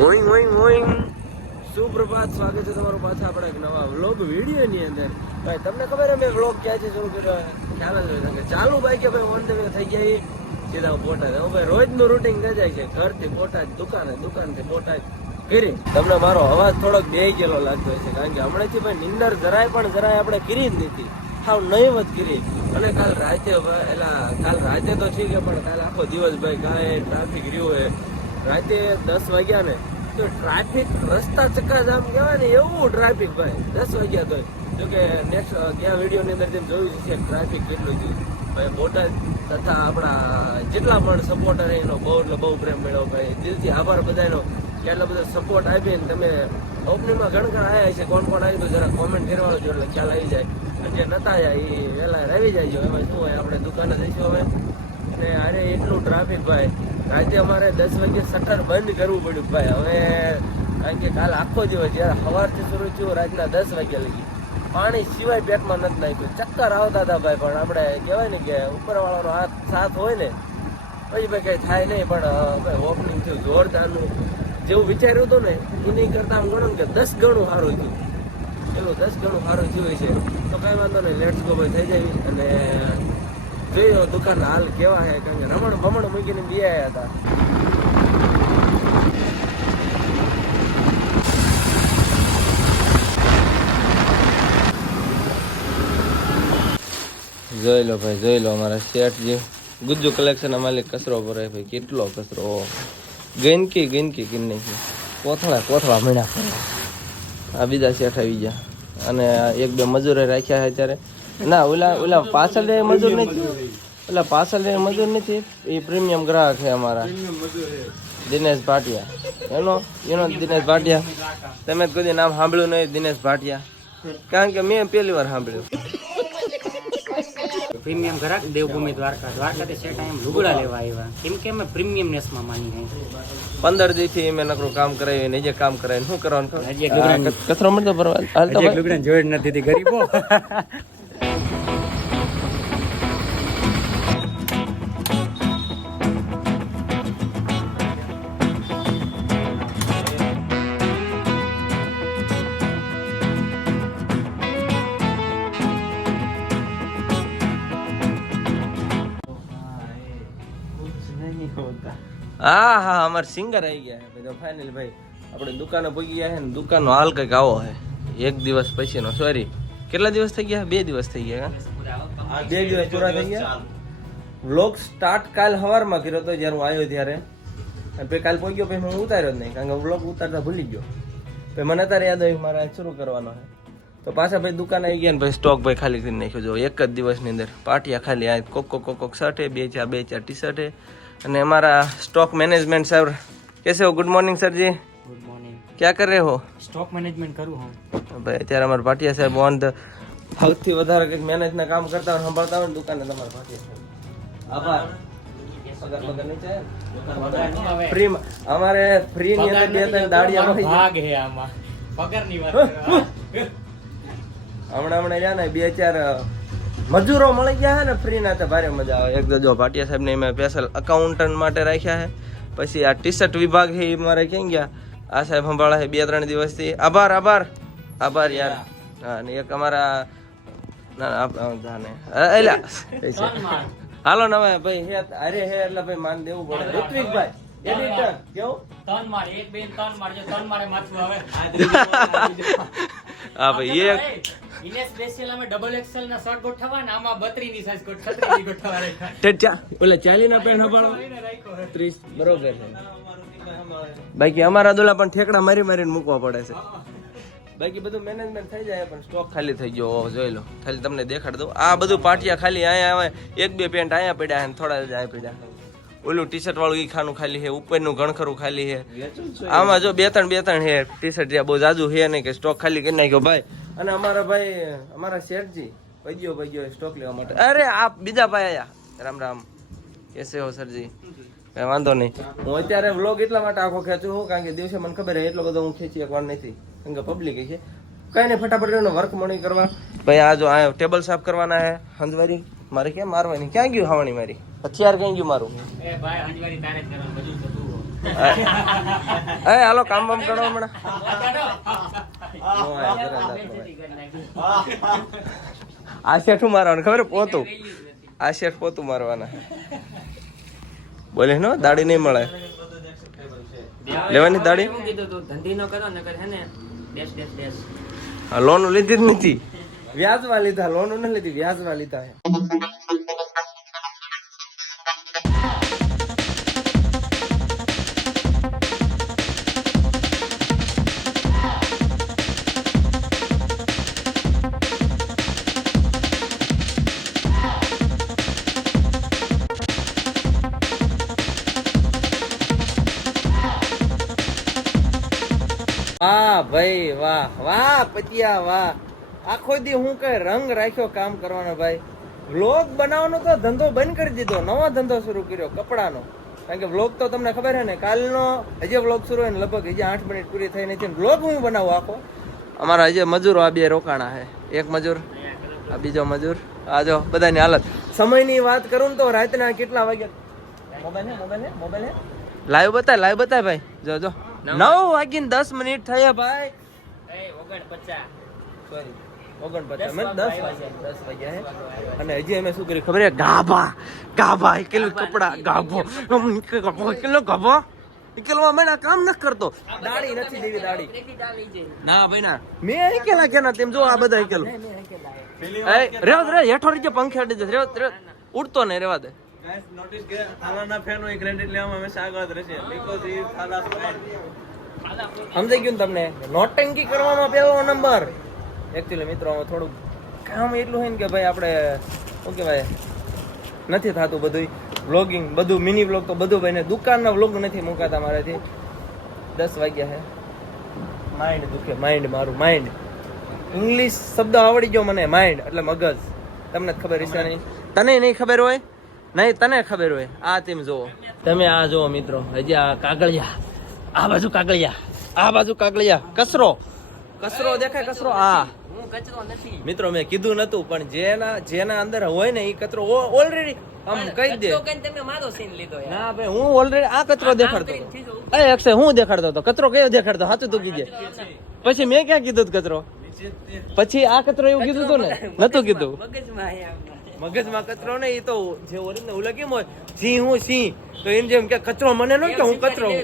ઓઈંગ ઓઈંગ ઓઈંગ સુપ્રભાત, સ્વાગત છે તમારું પાછા આપણા એક નવા વ્લોગ વિડીયો ની અંદર. ભાઈ તમને ખબર અમે વ્લોગ ક્યાંથી શરૂ કર્યો ખ્યાલ જ હોય કે ચાલુ ભાઈ કે ભાઈ ઓન ધ વે થઈ ગયા સીધા બોટાદ. હવે ભાઈ રોજનું રૂટીન થઈ જાય છે, ઘરથી બોટાદ, દુકાનથી બોટાદ કરી. તમને મારો અવાજ થોડોક 2 કિલો લાગતો હોય છે, કારણ કે હમણાંથી ભાઈ નિંદર જરાય આપણે કરી જ નથી, હાવ નહીવત કરી. અને કાલ રાતે તો ઠીક છે, પણ કાલે આખો દિવસ ભાઈ કાંઈ ટ્રાફિક રહ્યું હોય. રાતે 10 વાગ્યા ને તો ટ્રાફિક, રસ્તા ચક્કાજામ કહેવાય ને એવું ટ્રાફિક ભાઈ 10 વાગ્યા તો. જોકે નેક્સ્ટ ત્યાં વિડીયોની અંદર તેમ જોયું છે ટ્રાફિક કેટલું છે ભાઈ. બોટાદ તથા આપણા જેટલા પણ સપોર્ટર એનો બહુ પ્રેમ મેળવો ભાઈ. દિલથી આભાર બધાનો, કેટલા બધા સપોર્ટ આપીને તમે ઓપનિંગમાં ઘણા આવ્યા છે. કોણ આવ્યું તો જરા કોમેન્ટ કરવાનું જો એટલે ખ્યાલ આવી જાય. જે નતા આવ્યા એ વહેલા આવી જાય. એમાં શું હોય, આપણે દુકાને જઈશું હવે. અને અરે એટલું ટ્રાફિક ભાઈ, રાતે અમારે 10 વાગે શટર બંધ કરવું પડ્યું ભાઈ. હવે કારણ કે કાલ આખો દિવસ જ્યારે સવારથી શરૂ થયું રાતના 10 વાગ્યા લગી પાણી સિવાય પેટમાં નથી નાખ્યું. ચક્કર આવતા હતા ભાઈ, પણ આપણે કહેવાય ને કે ઉપરવાળાનો હાથ સાથ હોય ને પછી ભાઈ કંઈ થાય નહીં. પણ ભાઈ ઓપનિંગ થયું જોરદારનું, જેવું વિચાર્યું હતું ને એની કરતાં આમ ગણો કે 10 ગણું સારું થયું. એવું 10 ગણું સારું થયું છે તો કાંઈ વાંધો નહીં, લેટ્સ ગો ભાઈ થઈ જાય. અને જોયો દુકાન હાલ કેવા છે, કારણ કે રમણ મૂકીને બી આવ્યા હતા. જોઈ લો ભાઈ, જોઈ લો અમારા શેઠજી ગુજ્જુ કલેક્શન માલિક કચરો ભરાય ભાઈ. કેટલો કચરો, ગંદકી કરી નાખી. કોથળા મહિના આ બીજા શેઠ આવી ગયા. અને 1-2 મજૂરે રાખ્યા છે અત્યારે. ના ઓલા પાછળ મજૂર નથી, એ પ્રીમિયમ ગ્રાહક છે અમારા દિનેશ ભાટિયા. એનો દિનેશ ભાટિયા, તમે કોઈ નામ સાંભળ્યું નહીં દિનેશ ભાટિયા? કારણ કે મેં પહેલી વાર સાંભળ્યું. પ્રીમિયમ ગ્રાહક દેવભૂમિ દ્વારકાથી સેટ આમ લુગડા લેવા આવ્યા, કેમ કે અમે પ્રીમિયમ નેસમાં માની 15 દિવસથી મેં નકરું કામ કરાવી, જે કામ કરાવીને શું કરવાનું કચરો મળતો ભરવા લુગડા જોઈ નથી ગરીબો. હા અમારે સિંગર આવી ગયા છે તો ફાઇનલી ભાઈ આપણે દુકાને પહોંચી ગયા છે ને. દુકાનનો હાલ કંઈક આવો છે. 1 દિવસ પછીનો, સોરી કેટલા દિવસ થઈ ગયા? 2 દિવસ થઈ ગયા. 2 દિવસ પૂરા થઈ ગયા. વ્લોગ સ્ટાર્ટ કાલ સવારમાં કર્યો હતો જ્યારે હું આવ્યો ત્યારે. પછી કાલ પહોંચ્યો પછી હું ઉતાર્યો જ નહીં, કારણ કે વ્લોગ ઉતારતા ભૂલી ગયો. પછી મને અત્યારે યાદ આવ્યું મારે શરૂ કરવાનો છે. તો પાછા ભાઈ દુકાન આવી ગયા ને ભાઈ સ્ટોક ભાઈ ખાલી કરી નાખ્યો. જો 1 જ દિવસની અંદર પાટિયા ખાલી આ કોક શર્ટ, 2-4 ટી શર્ટ. અને हमारा स्टॉक मैनेजमेंट सर कैसे हो? गुड मॉर्निंग सर जी. Good morning. क्या कर रहे हो? સ્ટોક મેનેજમેન્ટ કરું હું ભાઈ. અત્યારે અમારા ભાટિયા સાહેબ ઓન ધ સૌથી વધારે કંઈક મહેનતના કામ કરતા હોય, સંભાળતા હોય ને દુકાને તમારા ભાટિયા સાહેબ. આભાર. ફ્રી અમારે ફ્રી ની અંદર 2-3 દાડિયા ભાગ હે આમાં પગારની વાત. હમણાં રહ્યા ને 2-4 મજૂરો મળી ગયા છે ને ફ્રી ના, તો ભારે મજા આવે. એક તો જો ભાટિયા સાહેબ ને મેં સ્પેશિયલ અકાઉન્ટન્ટ માટે રાખ્યા છે. પછી આ ટી શર્ટ વિભાગ છે એ મારે ક્યાં ગયા? આ સાહેબ સંભાળે છે 2-3 દિવસથી. આભાર યાર. હા, ને એક અમારા હાલો ને હવે ભાઈ હે અરે હે એટલે ભાઈ માન દેવું પડે. ઋત્વિકભાઈ એડિટર કેવું 3 માળ 1 2 3 માળ જો 3 માળે માથું આવે. હા ભાઈ ઇને સ્પેશિયલ અમે ડબલ એક્સેલ ના શર્ટ ગોઠવવા ને આમાં 32 ની સાઈઝ 36 ની ગોઠવવા રાખ્યા. ઓલા 40 ના પેન્ટ હપાળો 30 બરોબર છે. બાકી અમારા દોલા પણ ઠેકડા મારીને મૂકવા પડે છે. બાકી બધું મેનેજમેન્ટ થઈ જાય, પણ સ્ટોક ખાલી થઈ ગયો. જોઈ લો, ખાલી તમને દેખાડ દઉં. આ બધું પાટિયા ખાલી અહીંયા આવે. 1-2 પેન્ટ અહીંયા પડ્યા છે, થોડા જ અહીંયા પડ્યા. ઓલું ટી શર્ટ વાળું ઈ ખાનું ખાલી છે, ઉપરનું ઘણખરું ખાલી છે. આમાં જો 2-3 છે ટી શર્ટ, જ્યાં બહુ જાજુ છે નહીં કે સ્ટોક ખાલી કરી નાખ્યો ભાઈ. અને અમારા શેઠજી પગ્યો સ્ટોક લેવા માટે. અરે આ બીજા ભાઈ આયા. રામ કેસે હો સરજી? કઈ વાંધો નહીં. હું અત્યારે વ્લોગ એટલા માટે આખો ખેંચું છું, કારણ કે દિવસે મને ખબર છે એટલો બધો હું ખેંચી એકવાર નથી, કારણ કે પબ્લિક છે. કઈ નહીં, ફટાફટ એનો વર્ક મળી કરવા. ભાઈ આ જો આ ટેબલ સાફ કરવાના છે. હંજવારી મારે ક્યાં મારવાની? ક્યાં ગયું હાવણી મારી? હથિયાર કઈ ગયું મારું? એ ભાઈ હંજવારી તારે જ કરવાનું, બધું તો તું એ હાલો કામ બામ કરો હમણાં. આ શેઠું મારવાનું ખબર પોતું, આ શેઠ પોતું મારવાના. બોલે નો દાડી નહીં મળે લેવાની દાડી. લોન લીધી જ નથી, વ્યાજમાં લીધા. લોન નથી લીધી, વ્યાજમાં લીધા. વાહ ભાઈ વાહ, વાહ પતિયા વાહ. આખો દી હું કઈ રંગ રાખ્યો કામ કરવાનો ભાઈ. વ્લોગ બનાવવાનો તો ધંધો બંધ કરી દીધો, નવો ધંધો શરૂ કર્યો કપડાનો. કારણ કે વ્લોગ તો તમને ખબર છે ને, કાલનો હજી વ્લોગ શરૂ હોય ને લગભગ હજી 8 મિનિટ પૂરી થઈ નથી. વ્લોગ હું બનાવું આખો. અમારા હજી મજૂરો આ બે રોકાણા છે, એક મજૂર આ બીજો મજૂર. આ જો બધાની હાલત. સમયની વાત કરું ને તો રાતના કેટલા વાગ્યા, મોબાઈલ લાઈવ બતાય ભાઈ. જો 9:10 થયા ભાઈ. 49 મને 10 વાગ્યા હે. અને હજી અમે શું કર્યું ખબર છે? ગાભા એકલું કપડા ગાભો એકલવા મને કામ ન કરતો. દાડી નથી દેવી, દાડી ના ભાઈ ના. મેં એકેલા કેના તેમ જો આ બધા એકેલું. રેવા હેઠો રીજે પંખે અડી જશે. રેવા ઉડતો ને રેવા દે. ગાઈસ નોટિસ કે થાલાના ફેન હોય ક્રેડિટ લેવામાં હંમેશા આગળ રહેશે બીકોઝ હી થાલાસ ફેન. સમજાઈ ગયું ને તમને? નોટંકી કરવામાં પહેલો નંબર. એકચ્યુઅલી મિત્રો થોડું કામ એટલું હોય ને કે ભાઈ આપણે શું કહેવાય નથી થતું બધું વ્લોગિંગ, બધું મિની વ્લોગ તો બધું ભાઈ ને દુકાનના વ્લોગ નથી મુકાતા મારાથી. 10 વાગ્યા છે. માઇન્ડ દુખે, માઇન્ડ મારું માઇન્ડ. ઇંગ્લિશ શબ્દ આવડી ગયો મને, માઇન્ડ એટલે મગજ. તમને ખબર હશે નહીં, તને નહીં ખબર હોય નહીં, તને ખબર હોય. આ તેમ જોવો તમે, આ જોવો મિત્રો. હજી આ કાગળિયા, આ બાજુ કાગળિયા, આ બાજુ કાગળિયા. કચરો દેખાય, કચરો. આ મિત્રો મેં કીધું નતું, પણ જેના અંદર હોય ને એ કચરો ઓલરેડી આમ કહી દે. ના ભાઈ, હું ઓલરેડી આ કચરો દેખાડતો હતો. અક્ષય હું દેખાડતો હતો કચરો. કયો દેખાડતો? સાચું તું કીધે. પછી મેં ક્યાં કીધું કચરો? પછી આ કચરો એવું કીધું હતું ને? નતું કીધું. મગજમાં કચરો ને, એ તો જે ઓરિજિનલ ઓલા કેમ હોય, સિંહ હું સિંહ, તો એમ જેમ કે કચરો મને ન કે હું કચરો હું.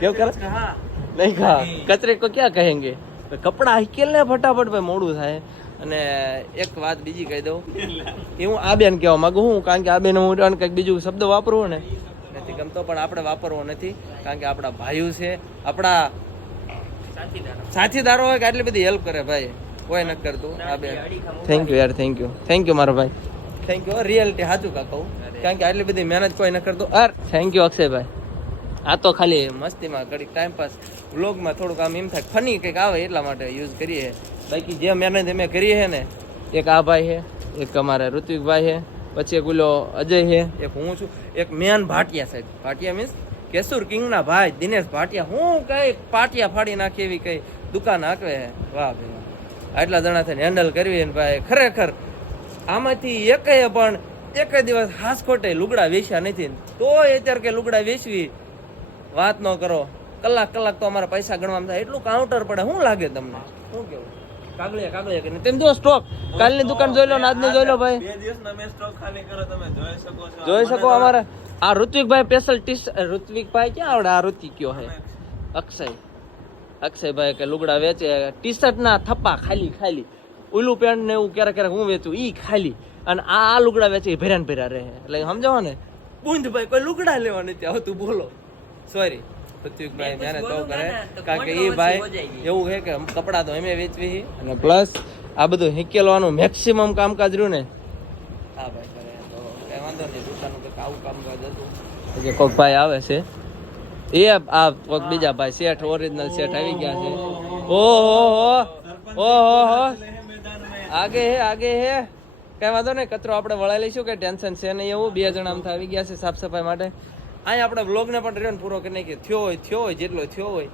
કેવું કરે? નહીં ખા કચરે કો ક્યાં કહેંગે. કપડા હકેલ ને ફટાફટ ભાઈ, મોડું થાય. અને એક વાત બીજી કહી દઉં, એ હું આ બેન કહેવા માંગુ હું. કારણ કે આ બેન હું કંઈક બીજું શબ્દ વાપરવો ને નથી ગમતો, પણ આપણે વાપરવો નથી. કારણ કે આપણા ભાઈઓ છે, આપણા સાથીદારો હોય કે આટલી બધી હેલ્પ કરે ભાઈ, કોઈ ન કરતું. આ બે થેન્ક યુ યાર, થેન્ક યુ મારો ભાઈ, થેન્ક યુ. રિયાલિટી સાચું કાકા, કારણ કે આટલી બધી મહેનત કોઈ ન કરતું. થેન્ક યુ અક્ષયભાઈ. આ તો ખાલી મસ્તીમાં ઘડીક ટાઈમ પાસ, વ્લોગમાં થોડુંક આમ એમ થાય ફની કંઈક આવે એટલા માટે યુઝ કરીએ. બાકી જે મહેનત અમે કરીએ છે ને, એક આ ભાઈ છે, એક અમારા ઋત્વિકભાઈ છે, પછી એક ઓલો અજય છે, એક હું છું, એક મેન ભાટિયા સાહેબ. ભાટિયા મીન્સ કેસુર કિંગના ભાઈ દિનેશ ભાટિયા. હું કઈ પાટિયા ફાડી નાખી એવી કઈ દુકાન હાકવે છે. વાહ ભાઈ, આટલા જણા થઈને હેન્ડલ કરવી ને ભાઈ. ખરેખર આમાંથી એક દિવસ હાસ ખોટે લુગડા વેચ્યા નથી. તો અત્યારે કે લુગડા વેચવી વાત ન કરો. કલાક તો અમારા પૈસા ગણવામાં થાય એટલું કાઉન્ટર પડે. શું લાગે તમને? શું કેવું? કાગળિયા કરીને તેમ જો સ્ટોક. કાલની દુકાન જોઈ લો ને આજની જોઈ લો ભાઈ. 2 દિવસનો મેં સ્ટોક ખાલી કરો, તમે જોઈ શકો. અમારે આ ઋત્વિકભાઈ સ્પેશિયલ ઋત્વિકભાઈ ક્યાં આવડે? આ ઋત્વિક કયો હે? અક્ષયભાઈ કે લુગડા વેચે, ટી શર્ટ ના થપ્પા ખાલી ઉલું પેન્ટ ને એવું ક્યારેક હું વેચું ઈ ખાલી. અને આ લુગડા વેચે ભેરા રહે. એટલે સમજાવો ને, બુંદભાઈ કોઈ લુગડા લેવા નથી આવતું. બોલો સોરી ઋત્વિકભાઈ મહેનત બહુ કરે. કારણ કે એ ભાઈ એવું છે કે કપડા તો અમે વેચવી, અને પ્લસ આ બધું હિકેલવાનું મેક્સિમમ કામકાજ રહ્યું ને હા ભાઈ કરે. તો કઈ વાંધો નહીં, દુકાનનું કંઈક આવું કામકાજ હતું. જે કોઈક ભાઈ આવે છે એ આ કોઈક બીજા ભાઈ શેઠ, ઓરિજિનલ શેઠ આવી ગયા છે. ઓહો આગે હે કઈ વાંધો નહીં. કચરો આપણે વળાઈ લઈશું, કઈ ટેન્શન છે નહીં એવું. 2 જણા આમ આવી ગયા છે સાફ સફાઈ માટે. અહીંયા આપણે બ્લોગને પણ રહ્યો પૂરો કરી નાખીએ. થયો હોય જેટલો થયો હોય.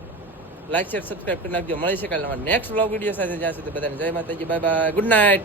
લાઈક શેર સબસ્ક્રાઈબ કરી નાખજો. મળી શકાય નેક્સ્ટ બ્લોગ વિડીયો સાથે. જ્યાં સુધી બધાને જય માતાજી, બાય બાય, ગુડ નાઇટ.